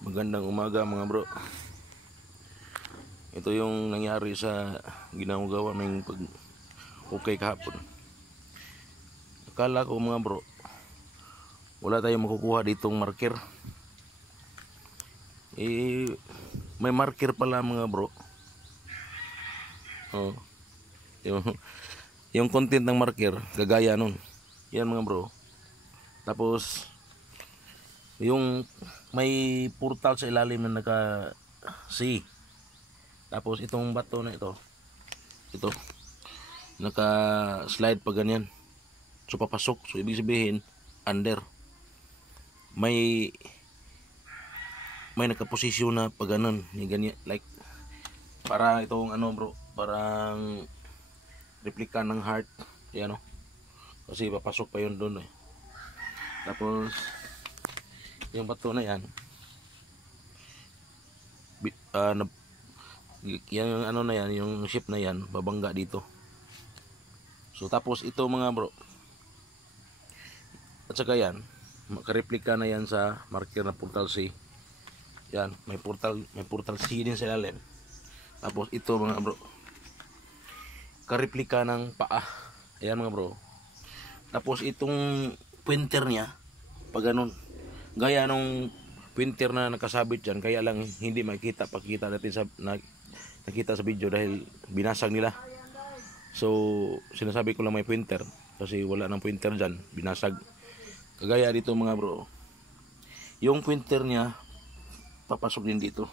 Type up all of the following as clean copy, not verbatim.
Magandang umaga mga bro. Ito yung nangyari sa ginagawa ng pag-okay kahapon. Akala ko mga bro, wala tayong makukuha ditong marker. May marker pala mga bro. Oh, yung content ng marker, kagaya nun. Yan mga bro. Tapos yung may portal sa ilalim na naka-C. Tapos itong bato na ito naka-slide pa ganyan. So papasok. So ibig sabihin under. May nakaposisyon na pa ganun. Yung ganyan, like para itong ano bro, parang replika ng heart. Yan o. Kasi papasok pa yun doon eh. Tapos yung bato na yan, yung ano na yan, yung ship na yan, babangga dito. So tapos ito mga bro, at saka yan, makareplika na yan sa marker na portal C. Yan, may portal C din sa ilalim. Tapos ito mga bro, kareplika ng paa. Ayan mga bro. Tapos itong pointer niya, pag ganun, gaya nung pointer na nakasabit dyan, kaya lang hindi makita, pakita natin sa nakita sa video dahil binasag nila. So sinasabi ko lang may pointer kasi wala nang pointer dyan, binasag. Kagaya dito mga bro, yung pointer niya papasok din dito.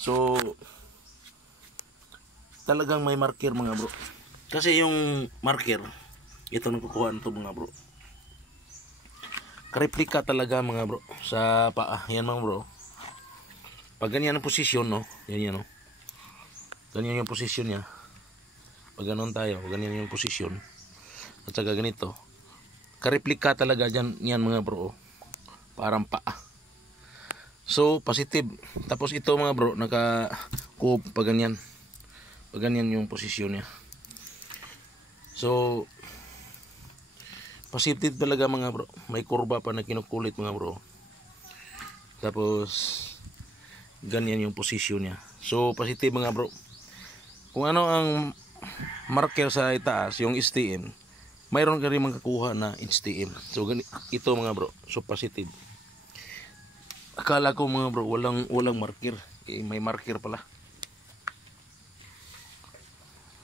So talagang may marker mga bro, kasi yung marker ito nakukuha nito mga bro, kareplika talaga mga bro sa paa. Yan mga bro, pag ganyan ang posisyon no, yan no, ganyan yung posisyon niya. Pag ganon tayo, ganyan yung posisyon, at saka ganito, kareplika talaga dyan, yan mga bro, parang paa. So positive. Tapos ito mga bro, naka-cove pag ganyan yung posisyon niya. So positive talaga mga bro, may kurba pa na kinukulit mga bro. Tapos ganyan yung posisyon niya. So positive mga bro. Kung ano ang marker sa itaas, yung STM, mayroon ka rin makakuha na STM. So ito mga bro, so positive. Akala ko mga bro walang marker, may marker pala.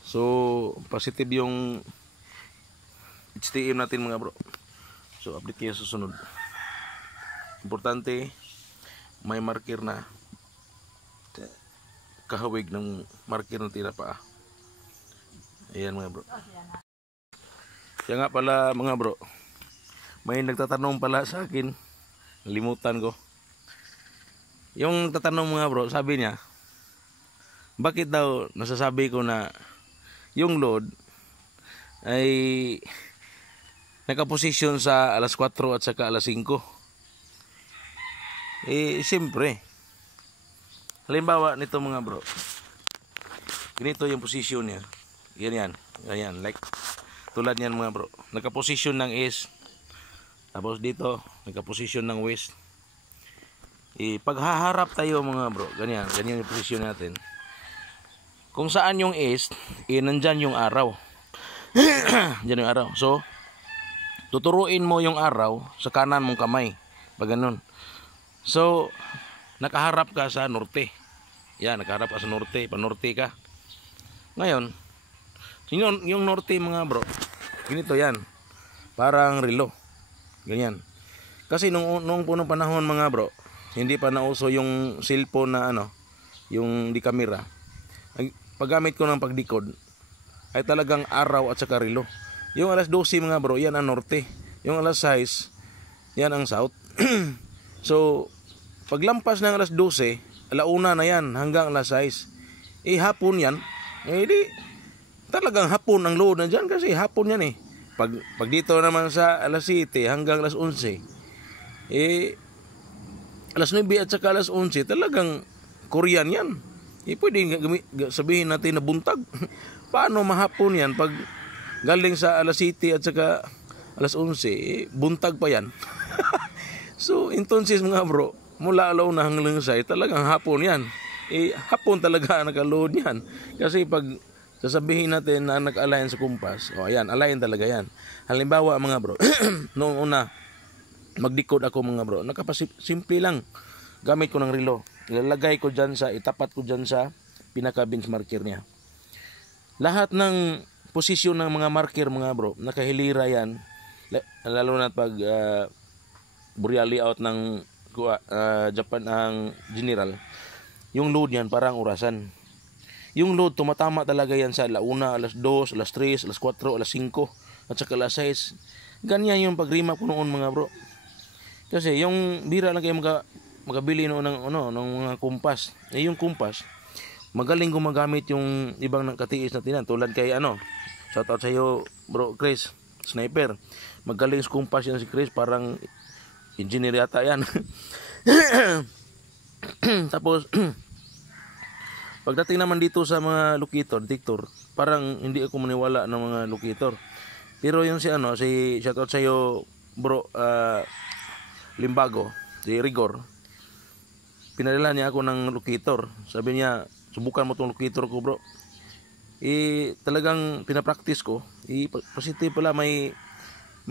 So positive yung HTM natin mga bro. So update kayo susunod. Importante may marker na, kahawig ng marker ng tira pa. Ayan mga bro. Kaya nga pala mga bro, may nagtatanong pala sa akin, nalimutan ko. Yung tatanong mga bro, sabi niya, bakit daw nasasabi ko na yung load ay nakaposisyon sa alas 4 at saka alas 5? Siyempre, halimbawa nito mga bro, ganito yung posisyon niya. Ganyan, like tulad niyan mga bro, nakaposisyon ng east, tapos dito nakaposisyon ng west. Pag haharap tayo mga bro, ganyan yung posisyon natin. Kung saan yung east, nandyan yung araw. Diyan yung araw. So tuturuin mo yung araw sa kanan mong kamay, pag ganun. So nakaharap ka sa norte. Yan, nakaharap ka sa norte, panorte ka. Ngayon, yung norte mga bro, ganito yan, parang relo, ganyan. Kasi nung punong panahon mga bro, hindi pa nauso yung cellphone na ano, yung di kamera. Paggamit ko ng pagdikod ay talagang araw at saka relo. Yung alas 12 mga bro, yan ang norte. Yung alas 6, yan ang south. So paglampas ng alas 12, alauna na yan hanggang alas 6. Hapon yan. Di talagang hapon ang load na dyan, kasi hapon yan eh. Pag dito naman sa alas 7 hanggang alas 11, alas 9 at saka alas 11, talagang Korean yan. Pwede sabihin natin na buntag. Paano mahapon yan pag galing sa alas 7 at saka alas 11, buntag pa yan. So entonces mga bro, mula alauna hanggang say, talagang hapon yan. Hapon talaga naka-load yan. Kasi pag sasabihin natin na nag-align sa kumpas, ayan, align talaga yan. Halimbawa mga bro, noong una, magdikod ako mga bro, simple lang. Gamit ko ng relo. Ilalagay ko dyan itapat ko dyan sa pinaka-bench marker niya. Lahat ng posisyon ng mga marker mga bro, nakahilira yan. Lalo na pag Boreal layout ng Japan ang general, yung load yan parang orasan. Yung load tumatama talaga yan sa alauna, alas 2, alas 3, alas 4, alas 5 at saka alas 6. Ganyan yung pag-remap ko noon mga bro. Kasi yung bira lang kayo magabili noon ng mga kumpas. Yung kumpas magaling gumagamit yung ibang katiis na tinan, tulad kay shout out sa iyo bro Chris Sniper. Magaling sa kumpas yan si Chris, parang engineer yata yan. Tapos pagdating naman dito sa mga locator, detector, parang hindi ako maniwala ng mga locator. Pero yung si shout out sa iyo bro Limbago, si Rigor, pinadala niya ako ng locator. Sabi niya, subukan mo tong locator ko bro. Talagang pinapractice ko. Positive pala, may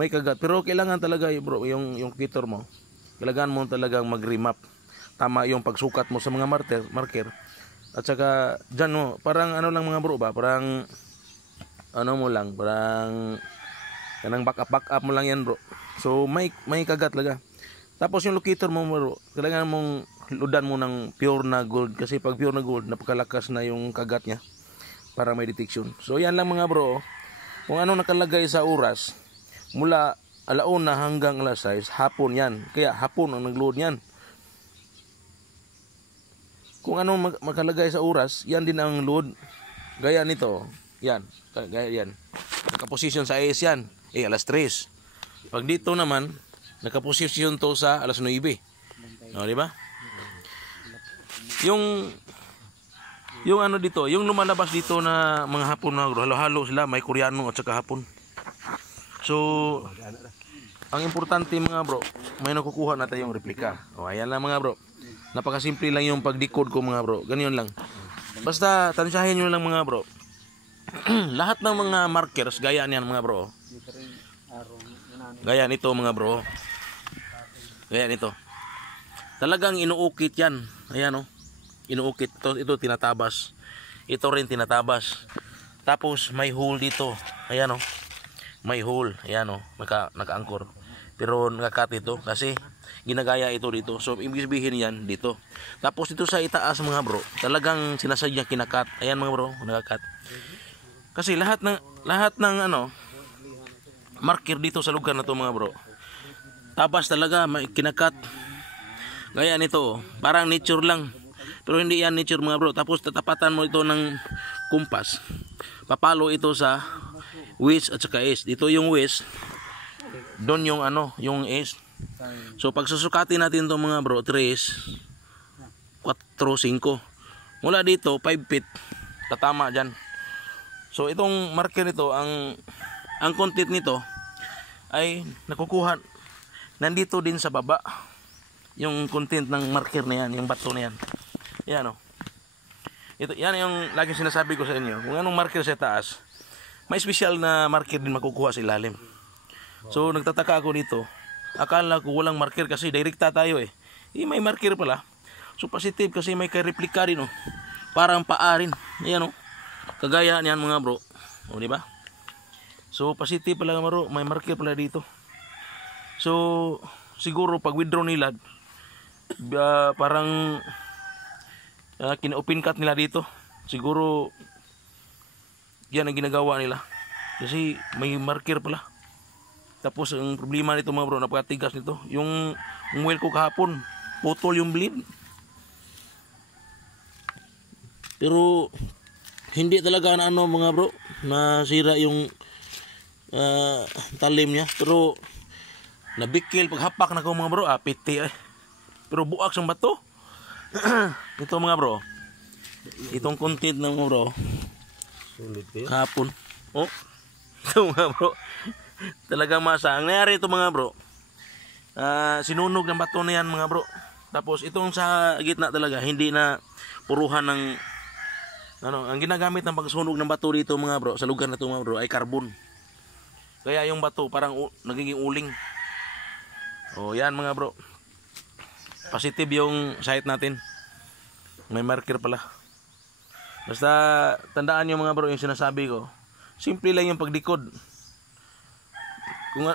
kagat. Pero kailangan talaga bro, yung locator mo, kailangan mo talagang mag-remap. Tama yung pagsukat mo sa mga marker. At saka dyan mo, parang lang mga bro ba, parang mo lang, parang kanang back up mo lang yan bro. So may kagat talaga. Tapos yung locator mo bro, kailangan mong ludan mo ng pure na gold. Kasi pag pure na gold, napakalakas na yung kagat niya para may detection. So yan lang mga bro, kung ano nakalagay sa oras, mula alauna hanggang alas 6, hapon yan. Kaya hapon ang nag-load yan. Kung ano makalagay sa oras, yan din ang load. Gaya nito, yan. Gaya yan. Nakaposisyon sa AS yan. Alas 3. Pag dito naman, nakaposisyon to sa alas 9. Di ba? Yung dito, yung lumalabas dito na mga hapon na halo-halo sila, may Koreano at saka hapon. So, ang importante mga bro, may nakukuha natin yung replika. Ayan lang mga bro. Napakasimple lang yung pag-decode ko mga bro. Ganyan lang. Basta tansyahin nyo lang mga bro. Lahat ng mga markers, gaya niyan mga bro. Gaya nito mga bro. Gaya nito. Talagang inuukit yan. Ayan inuukit. Ito tinatabas. Ito rin tinatabas. Tapos may hole dito. Ayan may hole. Ayan naka-anchor. Pero nakakat ito kasi ginagaya ito dito. So ibig sabihin yan dito. Tapos dito sa itaas mga bro, talagang sinasadya kinakat. Ayan mga bro, nakakat. Kasi lahat ng marker dito sa lugar na to mga bro, tabas talaga, may kinakat. Gaya nito, parang nature lang. Pero hindi yan nature mga bro. Tapos tatapatan mo ito ng kumpas. Papalo ito sa west at saka east. Dito yung west, doon yung yung east. So pag susukatin natin itong mga bro, 3, 4, 5. Mula dito 5 feet, tatama dyan. So itong marker nito, ang content nito ay nakukuha nandito din sa baba. Yung content ng marker na yan, yung bato na yan. Yan yan yung lagi sinasabi ko sa inyo. Kung anong marker sa taas, may special na marker din makukuha sa ilalim. So nagtataka ako dito. Akala ko walang marker kasi direkta tayo may marker pala. So positive kasi may replika rin Parang paa rin. Ayan Kagaya niyan mga bro. Di ba? So positive pala mga bro, may marker pala dito. So siguro pag withdraw nila parang kina-open cut nila dito. Siguro yan ang ginagawa nila. Kasi may marker pala. Tapos ang problema nito mga bro, napakatigas nito. Yung wheel ko kahapon, putol yung blade. Pero hindi talaga na mga bro, nasira yung talim niya. Pero nabikil paghapak na ko mga bro, piti Pero buak sang bato. Ito mga bro, itong content ng mga bro, kahapon. Ito mga bro, talagang masa. Ang nangyari ito mga bro, sinunog ng bato na yan mga bro. Tapos itong sa gitna talaga, hindi na puruhan ng ano, ang ginagamit ng pagsunog ng bato dito mga bro, sa lugar na ito mga bro, ay carbon. Kaya yung bato parang nagiging uling. O yan mga bro. Positive yung site natin. May marker pala. Basta tandaan nyo mga bro yung sinasabi ko. Simple lang yung pagdikod. Kung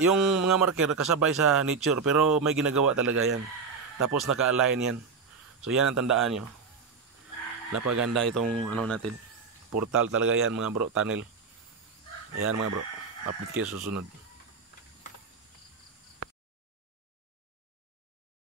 yung mga marker kasabay sa nature pero may ginagawa talaga yan. Tapos naka-align yan. So yan ang tandaan nyo. Napaganda itong ano natin. Portal talaga yan mga bro, tunnel. Ayan mga bro. Update kayo susunod.